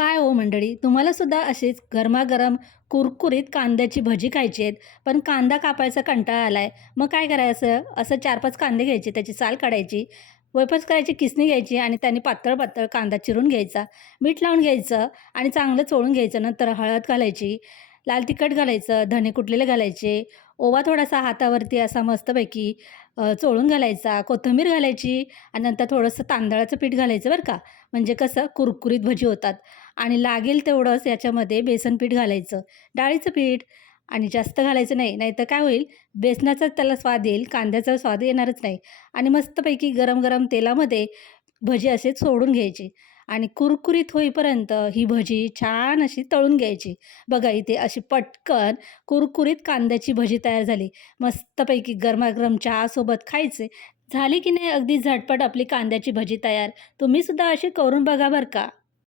काय हो मंडळी? तुम्हाला सुद्धा अशीच गरमागरम कुरकुरीत कांद्याची भजी खायची आहेत पण कांदा कापायचा कंटाळा आला आहे मग काय करायचं? असं चार पाच कांदे घ्यायचे त्याची साल काढायची वेफर्स करायची किसणी घ्यायची आणि त्यांनी पातळ पातळ कांदा चिरून घ्यायचा. मीठ लावून घ्यायचं आणि चांगलं चोळून घ्यायचं नंतर हळद घालायची. लाल तिखट घालायचं धने कुटलेले घालायचे ओवा थोडासा हातावरती असा मस्तपैकी चोळून घालायचा कोथिंबीर घालायची आणि नंतर थोडंसं तांदळाचं पीठ घालायचं बरं का. म्हणजे कसं कुरकुरीत भजी होतात. आणि लागेल तेवढंच याच्यामध्ये बेसन पीठ घालायचं डाळीचं पीठ आणि जास्त घालायचं नाही नाहीतर काय होईल बेसनाचाच त्याला स्वाद येईल कांद्याचा स्वाद येणारच नाही. आणि मस्तपैकी गरम गरम तेलामध्ये भजी असे सोडून घ्यायची आणि कुरकुरीत होईपर्यंत ही भजी छान अशी तळून घ्यायची. बघा इथे अशी पटकन कुरकुरीत कांद्याची भजी तयार झाली. मस्तपैकी गरमागरम चहासोबत खायचे. झाली की नाही अगदी झटपट आपली कांद्याची भजी तयार. तुम्ही सुद्धा अशी करून बघा बरं का.